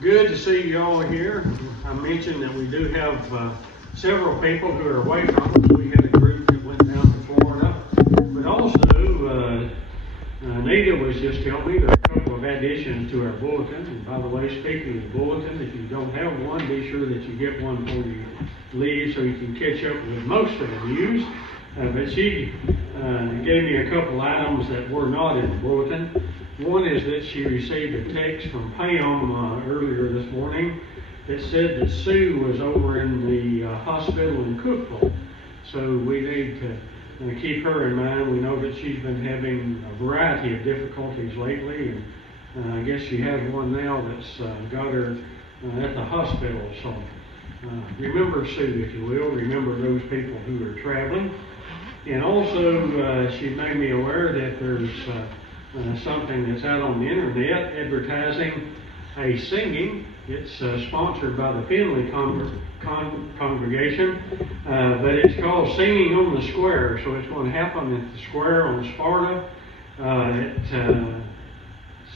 Good to see you all here. I mentioned that we do have several people who are away from us. We had a group that went down to Florida. But also, Anita was just telling me there are a couple of additions to our bulletin. And by the way, speaking of the bulletin, if you don't have one, be sure that you get one before you leave so you can catch up with most of the news. But she gave me a couple items that were not in the bulletin. One is that she received a text from Pam earlier this morning that said that Sue was over in the hospital in Cookville. So we need to keep her in mind. We know that she's been having a variety of difficulties lately, and I guess she has one now that's got her at the hospital. So remember Sue, if you will. Remember those people who are traveling. And also, she made me aware that there's something that's out on the internet advertising a singing. It's sponsored by the Finley congregation, but it's called Singing on the Square. So it's going to happen at the Square on Sparta at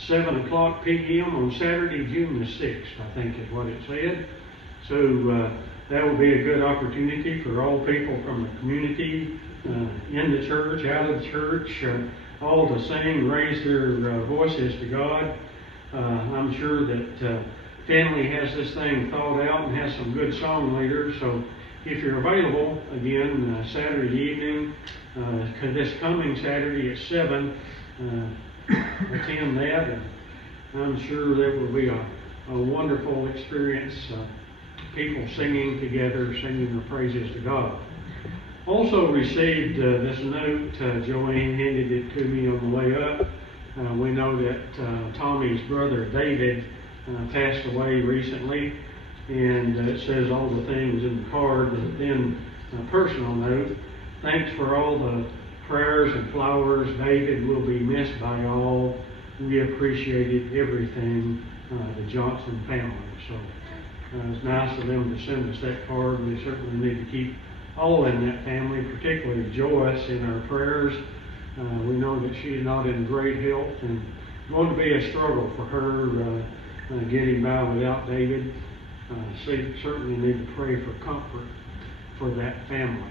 7 o'clock p.m. on Saturday, June the 6th, I think is what it said. So that will be a good opportunity for all people from the community, in the church, out of the church, all to sing, raise their voices to God. I'm sure that Finley has this thing thought out and has some good song leaders. So if you're available, again, Saturday evening, this coming Saturday at 7, attend that. And I'm sure that will be a wonderful experience. People singing together, singing the praises to God. Also received this note. Joanne handed it to me on the way up. We know that Tommy's brother David passed away recently, and it says all the things in the card, but then a personal note. Thanks for all the prayers and flowers. David will be missed by all. We appreciated everything, the Johnson family. So it's nice of them to send us that card. We certainly need to keep all in that family, particularly Joyce, in our prayers. We know that she's not in great health, and it's going to be a struggle for her getting by without David. Certainly need to pray for comfort for that family.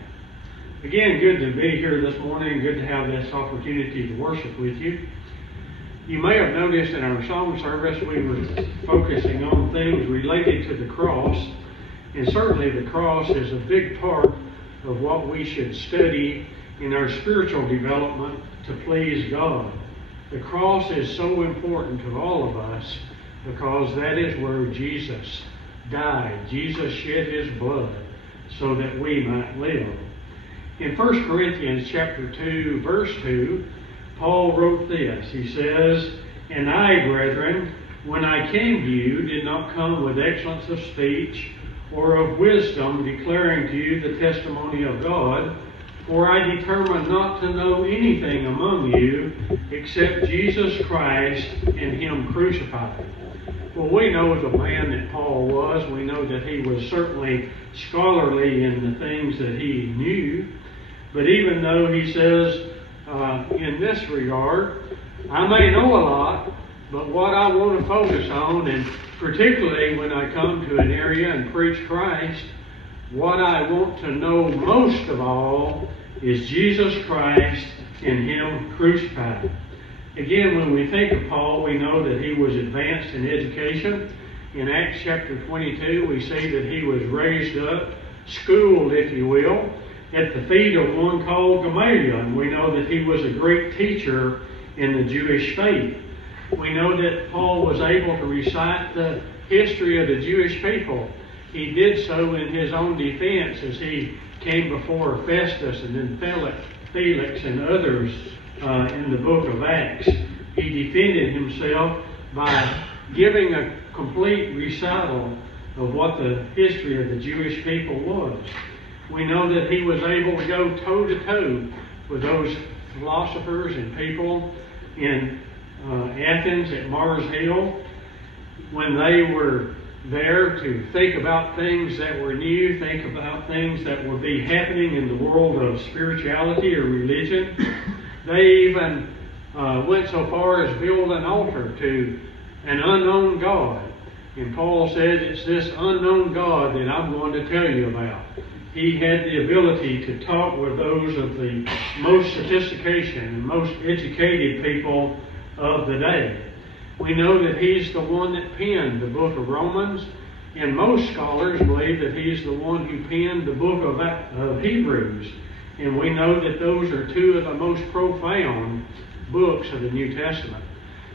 Again, good to be here this morning. Good to have this opportunity to worship with you. You may have noticed in our song service we were focusing on things related to the cross, and certainly the cross is a big part of what we should study in our spiritual development to please God. The cross is so important to all of us because that is where Jesus died. Jesus shed his blood so that we might live. In 1 Corinthians chapter 2, verse 2, Paul wrote this. He says, "And I, brethren, when I came to you, did not come with excellence of speech or of wisdom, declaring to you the testimony of God, for I determined not to know anything among you except Jesus Christ and him crucified." Well, we know the man that Paul was. We know that he was certainly scholarly in the things that he knew. But even though he says, in this regard, I may know a lot, but what I want to focus on, and particularly when I come to an area and preach Christ, what I want to know most of all is Jesus Christ and him crucified. Again, when we think of Paul, we know that he was advanced in education. In Acts chapter 22, we see that he was raised up, schooled, if you will, at the feet of one called Gamaliel. And we know that he was a great teacher in the Jewish faith. We know that Paul was able to recite the history of the Jewish people. He did so in his own defense as he came before Festus and then Felix and others in the book of Acts. He defended himself by giving a complete recital of what the history of the Jewish people was. We know that he was able to go toe-to-toe with those philosophers and people in Athens at Mars Hill when they were there to think about things that were new, think about things that would be happening in the world of spirituality or religion. They even went so far as build an altar to an unknown God. And Paul said, it's this unknown God that I'm going to tell you about. He had the ability to talk with those of the most sophistication and most educated people of the day. We know that he's the one that penned the book of Romans, and most scholars believe that he's the one who penned the book of Hebrews. And we know that those are two of the most profound books of the New Testament.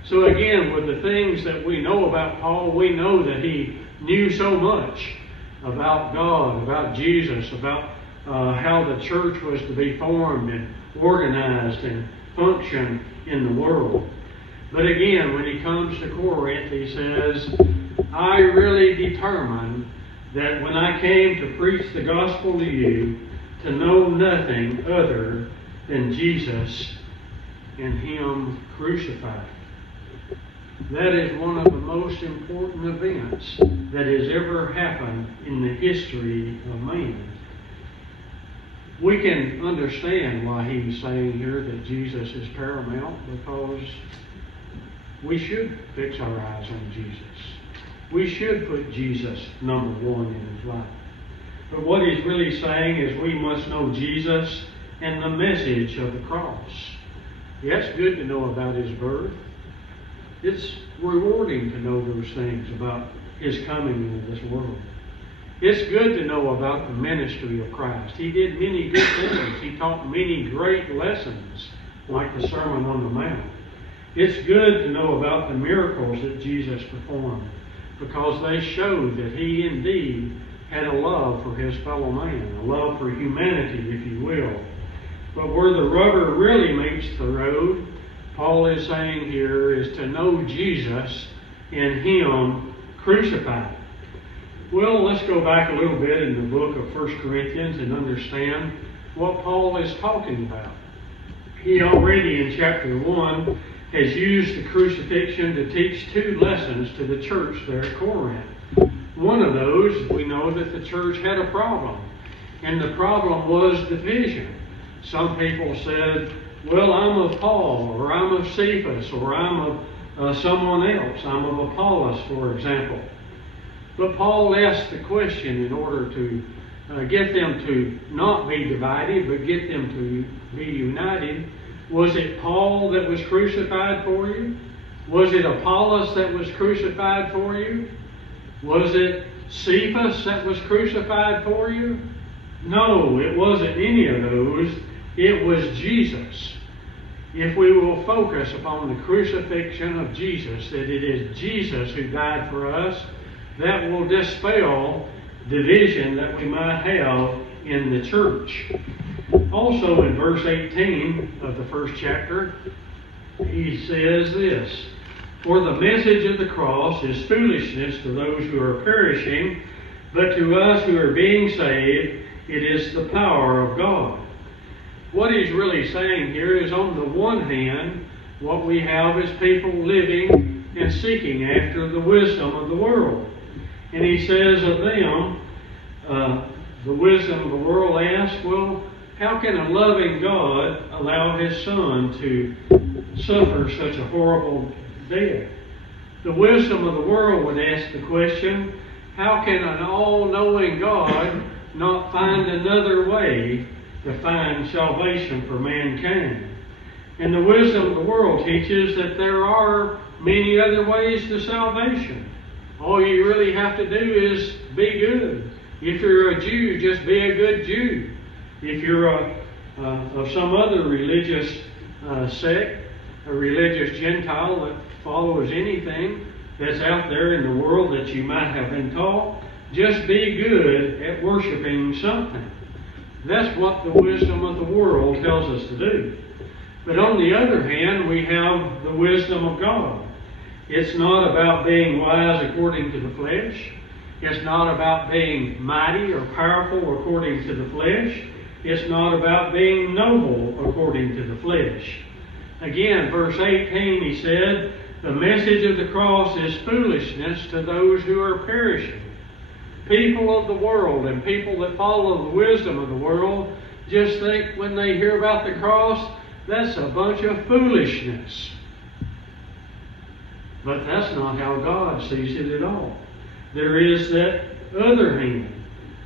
So again, with the things that we know about Paul, we know that he knew so much about God, about Jesus, about how the church was to be formed and organized and function in the world. But again, when he comes to Corinth, he says, I really determined that when I came to preach the gospel to you, to know nothing other than Jesus and Him crucified. That is one of the most important events that has ever happened in the history of man. We can understand why he's saying here that Jesus is paramount, because we should fix our eyes on Jesus. We should put Jesus number one in his life. But what he's really saying is we must know Jesus and the message of the cross. Yeah, it's good to know about his birth. It's rewarding to know those things about his coming into this world. It's good to know about the ministry of Christ. He did many good things. He taught many great lessons, like the Sermon on the Mount. It's good to know about the miracles that Jesus performed, because they showed that he indeed had a love for his fellow man, a love for humanity, if you will. But where the rubber really meets the road, Paul is saying here, is to know Jesus and Him crucified. Well, let's go back a little bit in the book of 1 Corinthians and understand what Paul is talking about. He already in chapter 1 has used the crucifixion to teach two lessons to the church there at Corinth. One of those, we know that the church had a problem, and the problem was division. Some people said, well, I'm of Paul, or I'm of Cephas, or I'm of someone else. I'm of Apollos, for example. But Paul asked the question in order to get them to not be divided, but get them to be united. Was it Paul that was crucified for you? Was it Apollos that was crucified for you? Was it Cephas that was crucified for you? No, it wasn't any of those. It was Jesus. If we will focus upon the crucifixion of Jesus, that it is Jesus who died for us, that will dispel division that we might have in the church. Also in verse 18 of the first chapter, he says this, for the message of the cross is foolishness to those who are perishing, but to us who are being saved, it is the power of God. What he's really saying here is, on the one hand, what we have is people living and seeking after the wisdom of the world. And he says of them, the wisdom of the world asks, well, how can a loving God allow His Son to suffer such a horrible death? The wisdom of the world would ask the question, how can an all-knowing God not find another way to find salvation for mankind? And the wisdom of the world teaches that there are many other ways to salvation. All you really have to do is be good. If you're a Jew, just be a good Jew. If you're of some other religious sect, a religious Gentile that follows anything that's out there in the world that you might have been taught, just be good at worshiping something. That's what the wisdom of the world tells us to do. But on the other hand, we have the wisdom of God. It's not about being wise according to the flesh. It's not about being mighty or powerful according to the flesh. It's not about being noble according to the flesh. Again, verse 18, he said, the message of the cross is foolishness to those who are perishing. People of the world and people that follow the wisdom of the world just think when they hear about the cross That's a bunch of foolishness. But that's not how God sees it at all. There is that other hand.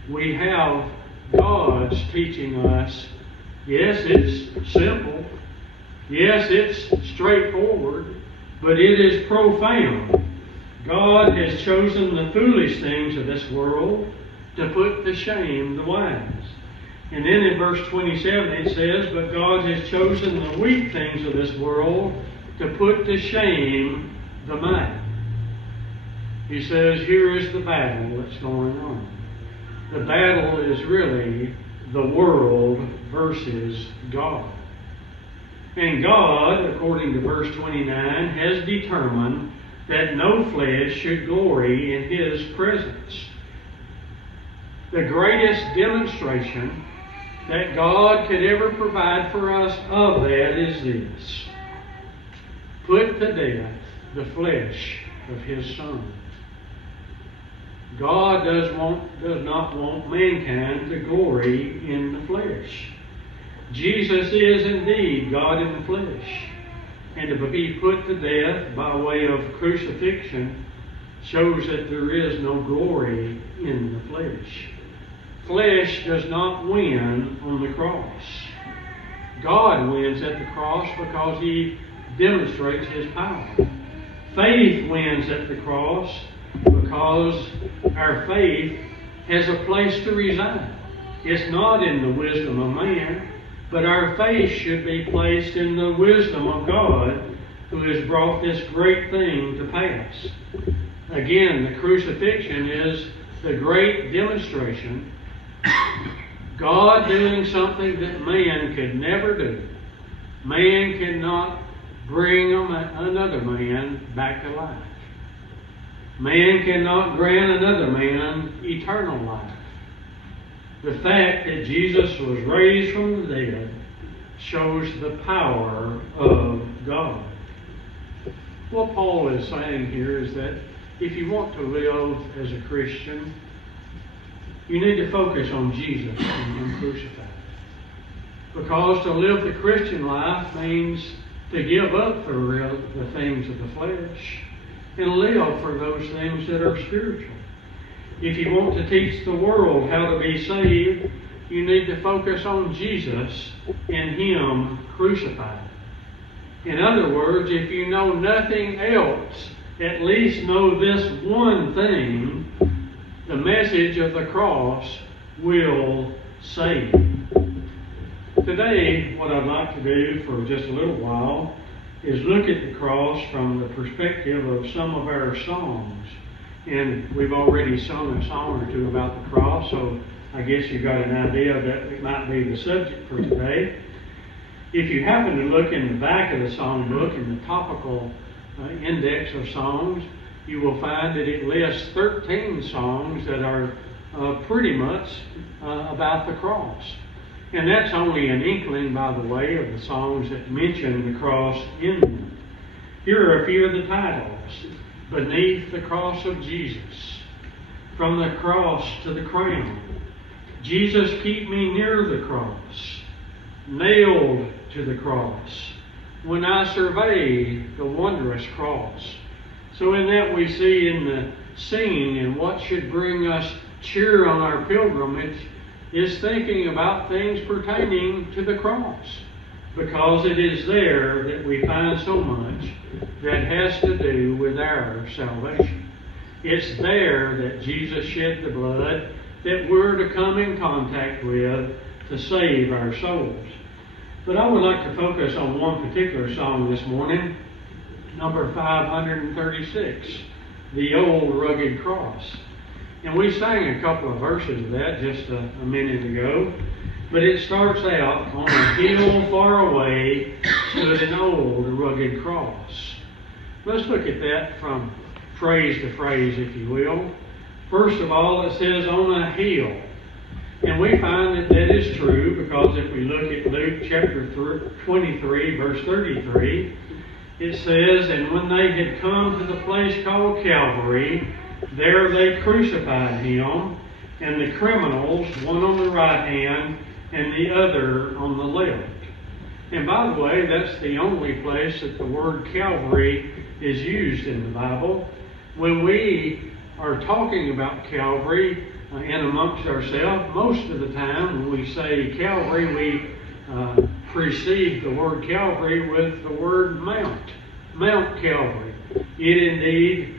We have God's teaching us. Yes, it's simple. Yes, it's straightforward. But it is profound. God has chosen the foolish things of this world to put to shame the wise. And then in verse 27 it says, but God has chosen the weak things of this world to put to shame the mighty. He says, here is the battle that's going on. The battle is really the world versus God. And God, according to verse 29, has determined that no flesh should glory in His presence. The greatest demonstration that God could ever provide for us of that is this. Put to death the flesh of His Son. God does not want mankind to glory in the flesh. Jesus is indeed God in the flesh. And to be put to death by way of crucifixion shows that there is no glory in the flesh. Flesh does not win on the cross. God wins at the cross because He demonstrates His power. Faith wins at the cross because our faith has a place to reside. It's not in the wisdom of man, but our faith should be placed in the wisdom of God, who has brought this great thing to pass. Again, the crucifixion is the great demonstration. God doing something that man could never do. Man cannot bring another man back to life. Man cannot grant another man eternal life. The fact that Jesus was raised from the dead shows the power of God. What Paul is saying here is that if you want to live as a Christian, you need to focus on Jesus and Him crucified. Because to live the Christian life means to give up the things of the flesh and live for those things that are spiritual. If you want to teach the world how to be saved, you need to focus on Jesus and Him crucified. In other words, if you know nothing else, at least know this one thing: the message of the cross will save. Today, what I'd like to do for just a little while is look at the cross from the perspective of some of our songs. And we've already sung a song or two about the cross, so I guess you've got an idea that it might be the subject for today. If you happen to look in the back of the songbook, in the topical index of songs, you will find that it lists 13 songs that are pretty much about the cross. And that's only an inkling, by the way, of the songs that mention the cross in them. Here are a few of the titles. Beneath the cross of Jesus, from the cross to the crown, Jesus, keep me near the cross, nailed to the cross, when I survey the wondrous cross. So in that we see in the singing, and what should bring us cheer on our pilgrimage is thinking about things pertaining to the cross, because it is there that we find so much that has to do with our salvation. It's there that Jesus shed the blood that we're to come in contact with to save our souls. But I would like to focus on one particular song this morning, number 536, The Old Rugged Cross. And we sang a couple of verses of that just a minute ago. But it starts out, on a hill far away stood an old rugged cross. Let's look at that from phrase to phrase, if you will. First of all, it says on a hill. And we find that that is true because if we look at Luke chapter 23, verse 33, it says, and when they had come to the place called Calvary, there they crucified Him, and the criminals, one on the right hand and the other on the left. And by the way, that's the only place that the word Calvary is used in the Bible. When we are talking about Calvary in amongst ourselves, most of the time when we say Calvary, we precede the word Calvary with the word Mount. Mount Calvary. It indeed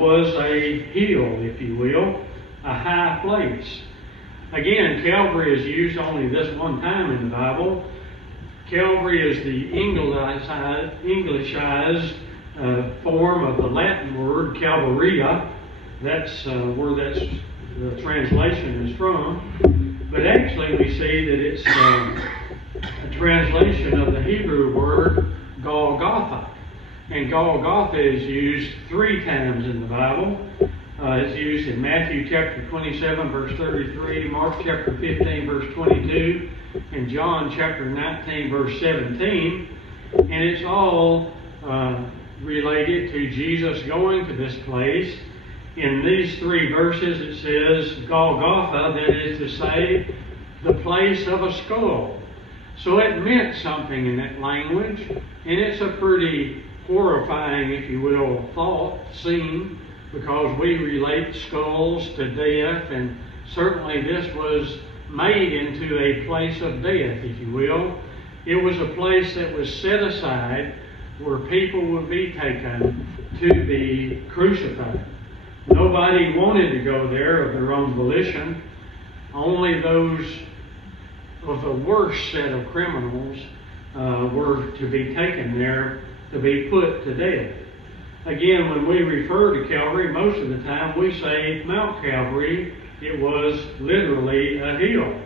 was a hill, if you will, a high place. Again, Calvary is used only this one time in the Bible. Calvary is the Englishized form of the Latin word Calvaria. That's where the translation is from. But actually we see that it's a translation of the Hebrew word Golgotha. And Golgotha is used 3 times in the Bible. It's used in Matthew chapter 27, verse 33, Mark chapter 15, verse 22, and John chapter 19, verse 17. And it's all related to Jesus going to this place. In these 3 verses it says Golgotha, that is to say, the place of a skull. So it meant something in that language, and it's a pretty horrifying, if you will, scene, because we relate skulls to death, and certainly this was made into a place of death, if you will. It was a place that was set aside where people would be taken to be crucified. Nobody wanted to go there of their own volition. Only those of the worst set of criminals were to be taken there to be put to death. Again, when we refer to Calvary, most of the time we say Mount Calvary. It was literally a hill.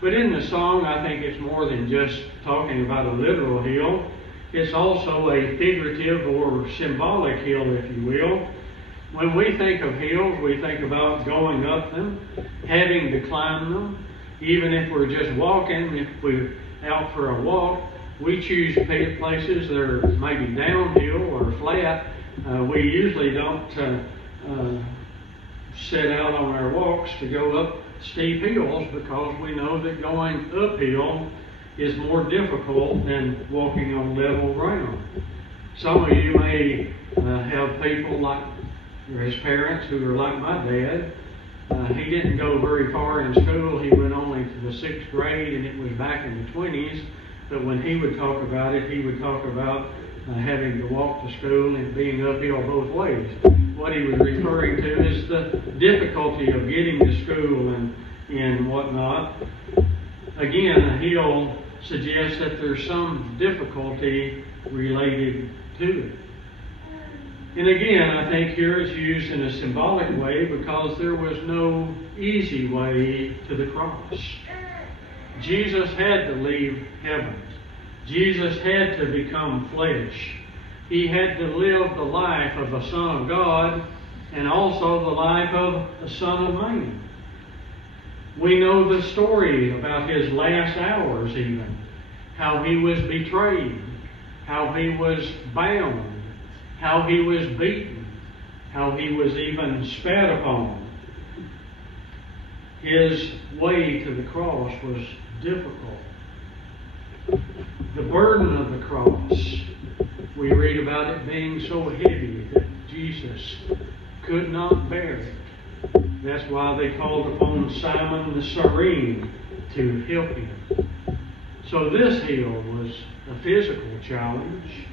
But in the song, I think it's more than just talking about a literal hill. It's also a figurative or symbolic hill, if you will. When we think of hills, we think about going up them, having to climb them. Even if we're just walking, if we're out for a walk, we choose places that are maybe downhill or flat. We usually don't set out on our walks to go up steep hills, because we know that going uphill is more difficult than walking on level ground. Some of you may have people like his parents who are like my dad. He didn't go very far in school. He went only to the 6th grade, and it was back in the 20s. But when he would talk about it, he would talk about having to walk to school and being uphill both ways. What he was referring to is the difficulty of getting to school and whatnot. Again, a hill suggests that there's some difficulty related to it. And again, I think here it's used in a symbolic way because there was no easy way to the cross. Jesus had to leave heaven. Jesus had to become flesh. He had to live the life of a Son of God and also the life of a Son of Man. We know the story about his last hours even. How he was betrayed. How he was bound. How he was beaten. How he was even spat upon. His way to the cross was difficult. The burden of the cross, we read about it being so heavy that Jesus could not bear it. That's why they called upon Simon the Cyrene to help him. So this hill was a physical challenge.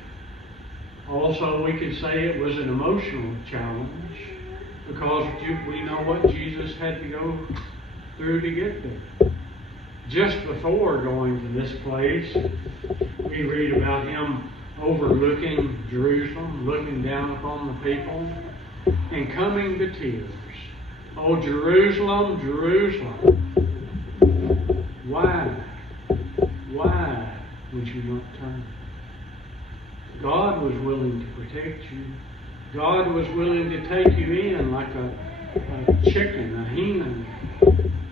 Also, we could say it was an emotional challenge because we know what Jesus had to go through to get there. Just before going to this place, we read about him overlooking Jerusalem, looking down upon the people, and coming to tears. Oh, Jerusalem, Jerusalem, why would you not turn? God was willing to protect you. God was willing to take you in like a chicken, a hen,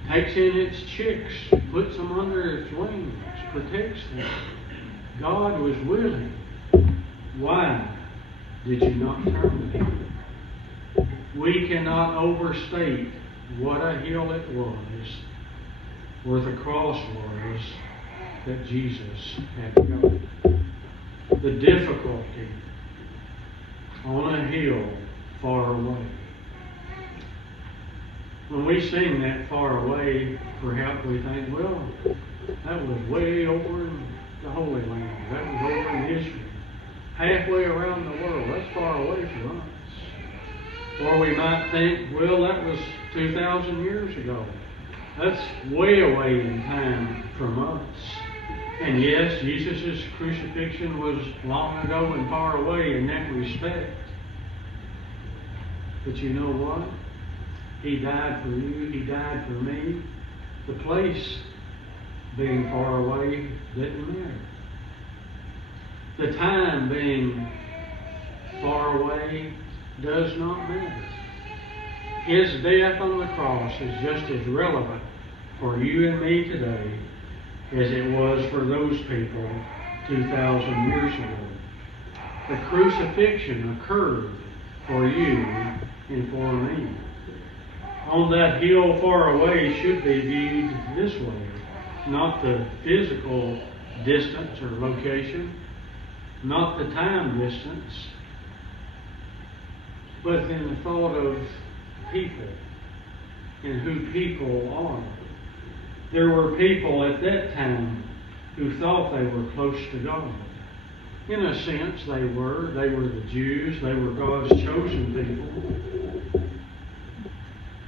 takes in its chicks, puts them under its wings, protects them. God was willing. Why did you not turn to him? We cannot overstate what a hill it was, where the cross was, that Jesus had to go. The difficulty on a hill far away. When we sing that far away, perhaps we think, well, that was way over in the Holy Land. That was over in Israel. Halfway around the world. That's far away from us. Or we might think, well, that was 2,000 years ago. That's way away in time from us. And yes, Jesus' crucifixion was long ago and far away in that respect. But you know what? He died for you. He died for me. The place being far away didn't matter. The time being far away does not matter. His death on the cross is just as relevant for you and me today as it was for those people 2,000 years ago. The crucifixion occurred for you and for me. On that hill far away should be viewed this way, not the physical distance or location, not the time distance, but in the thought of people and who people are. There were people at that time who thought they were close to God. In a sense, they were. They were the Jews. They were God's chosen people.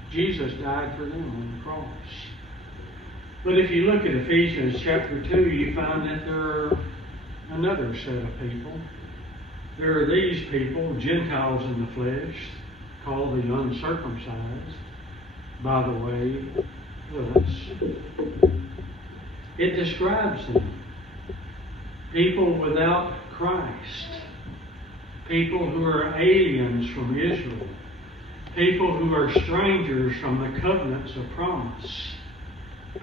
Jesus died for them on the cross. But if you look at Ephesians chapter 2, you find that there are another set of people. There are these people, Gentiles in the flesh, called the uncircumcised. By the way, it describes them. People without Christ. People who are aliens from Israel. People who are strangers from the covenants of promise.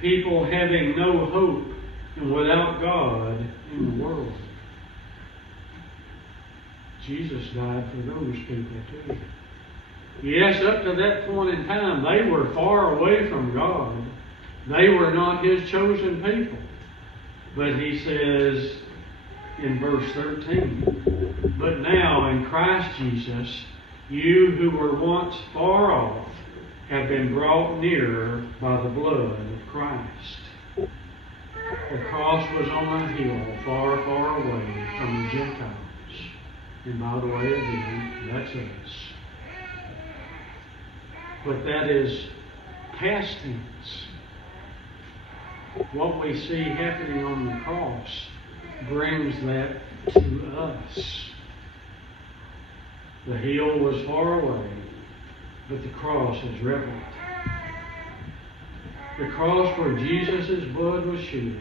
People having no hope and without God in the world. Jesus died for those people too. Yes, up to that point in time, they were far away from God. They were not His chosen people. But He says in verse 13, but now in Christ Jesus, you who were once far off have been brought nearer by the blood of Christ. The cross was on a hill far, far away from the Gentiles. And by the way, again, that's us. But that is past tense. What we see happening on the cross brings that to us. The hill was far away, but the cross is relevant. The cross where Jesus' blood was shed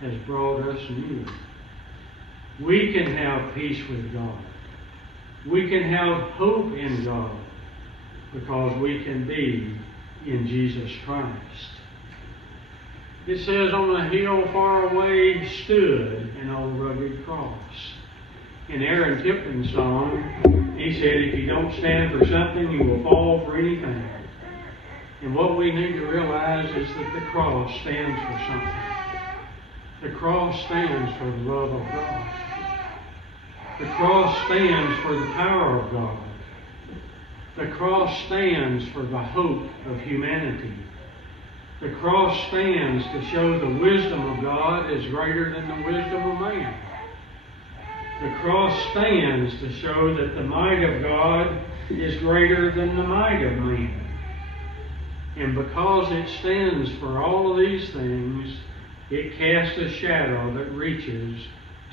has brought us near. We can have peace with God. We can have hope in God because we can be in Jesus Christ. It says, on a hill far away stood an old rugged cross. In Aaron Tippin's song, he said, if you don't stand for something, you will fall for anything. And what we need to realize is that the cross stands for something. The cross stands for the love of God. The cross stands for the power of God. The cross stands for the hope of humanity. The cross stands to show the wisdom of God is greater than the wisdom of man. The cross stands to show that the might of God is greater than the might of man. And because it stands for all of these things, it casts a shadow that reaches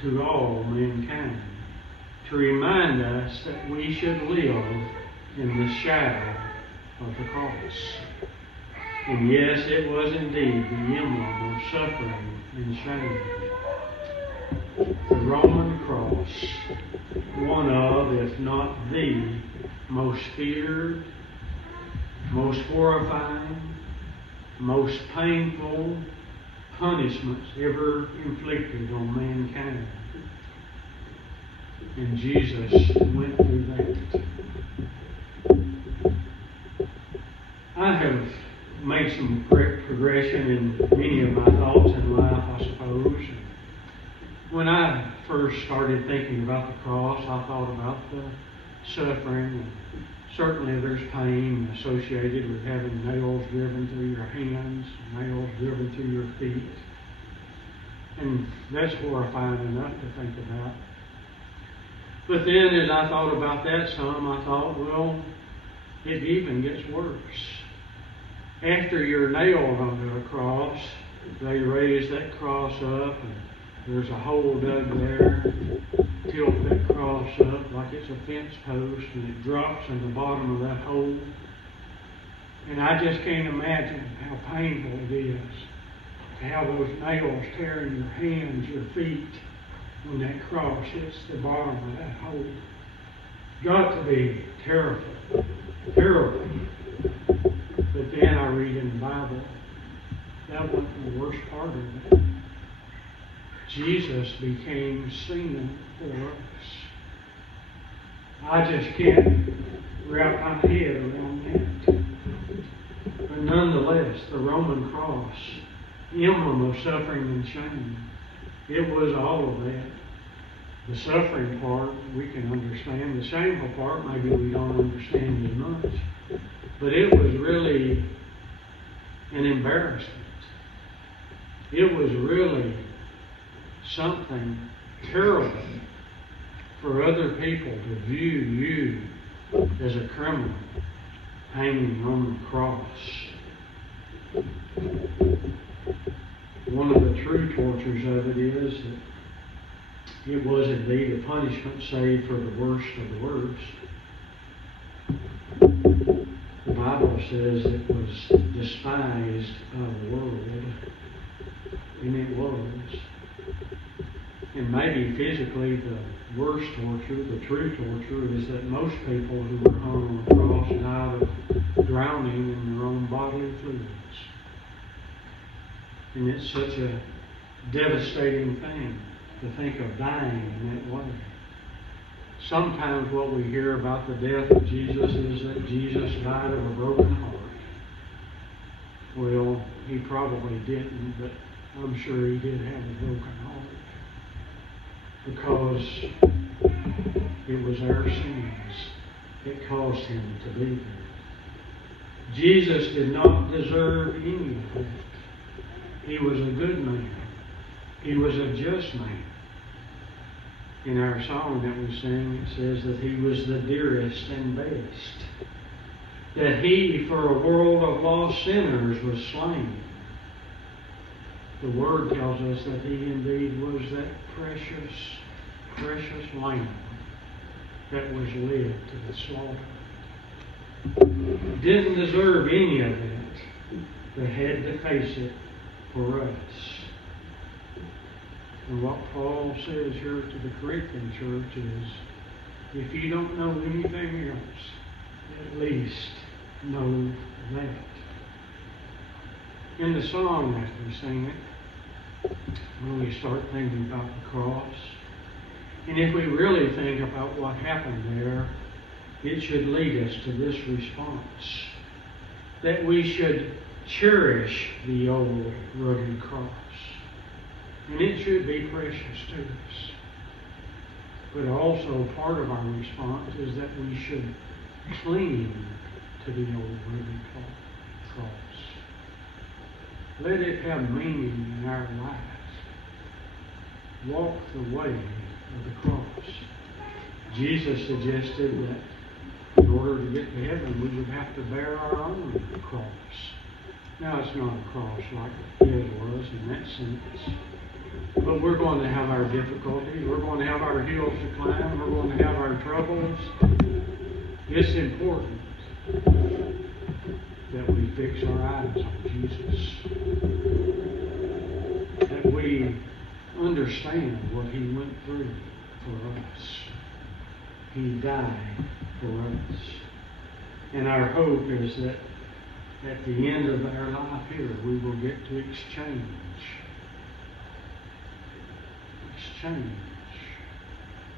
to all mankind, to remind us that we should live in the shadow of the cross. And yes, it was indeed the emblem of suffering and shame. The Roman cross, one of, if not the, most feared, most horrifying, most painful punishments ever inflicted on mankind. And Jesus went through that. I have made some progression in many of my thoughts in life, I suppose. started thinking about the cross, I thought about the suffering. And certainly there's pain associated with having nails driven through your hands, nails driven through your feet. And that's horrifying enough to think about. But then as I thought about that some, I thought, well, it even gets worse. After you're nailed onto a cross, they raise that cross up, and there's a hole dug there. Tilt that cross up like it's a fence post, and it drops in the bottom of that hole. And I just can't imagine how painful it is to have those nails tearing your hands, your feet, when that cross hits the bottom of that hole. Got to be terrible. Terrible. But then I read in the Bible, that wasn't the worst part of it. Jesus became sin for us. I just can't wrap my head around that. But nonetheless, the Roman cross, emblem of suffering and shame, it was all of that. The suffering part we can understand. The shameful part maybe we don't understand as much. But it was really an embarrassment. It was really something terrible for other people to view you as a criminal hanging on the cross. One of the true tortures of it is that it was indeed a punishment saved for the worst of the worst. The Bible says it was despised by the world, and it was. And maybe physically the worst torture, the true torture, is that most people who were hung on the cross died of drowning in their own bodily fluids. And it's such a devastating thing to think of dying in that way. Sometimes what we hear about the death of Jesus is that Jesus died of a broken heart. Well, he probably didn't, but I'm sure he did have a broken heart. Because it was our sins that caused him to be there. Jesus did not deserve any of that. He was a good man. He was a just man. In our song that we sing, it says that he was the dearest and best. That he, for a world of lost sinners, was slain. The Word tells us that he indeed was that precious, precious lamb that was led to the slaughter. Didn't deserve any of that, but had to face it for us. And what Paul says here to the Corinthian church is, if you don't know anything else, at least know that. In the song as we sing it, when we start thinking about the cross, and if we really think about what happened there, it should lead us to this response, that we should cherish the old rugged cross. And it should be precious to us. But also part of our response is that we should cling to the old rugged cross. Let it have meaning in our lives. Walk the way of the cross. Jesus suggested that in order to get to heaven, we would have to bear our own cross. Now, it's not a cross like his was in that sense. But we're going to have our difficulties. We're going to have our hills to climb. We're going to have our troubles. It's important that we fix our eyes on Jesus. That we understand what he went through for us. He died for us. And our hope is that at the end of our life here, we will get to exchange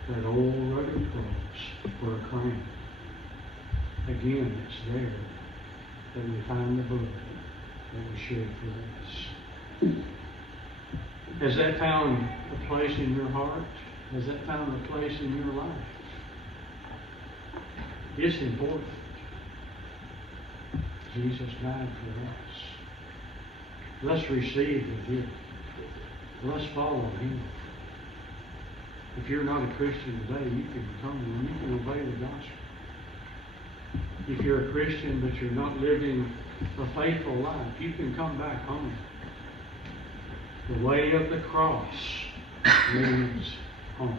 that old rugged cross for a crown. Again, it's there that we find the blood that was shed for us. Has that found a place in your heart Has that found a place in your life? It's important. Jesus died for us. Let's receive the gift. Let's follow Him. If you're not a Christian today, you can come and you can obey the gospel. If you're a Christian but you're not living a faithful life, you can come back home. The way of the cross leads home.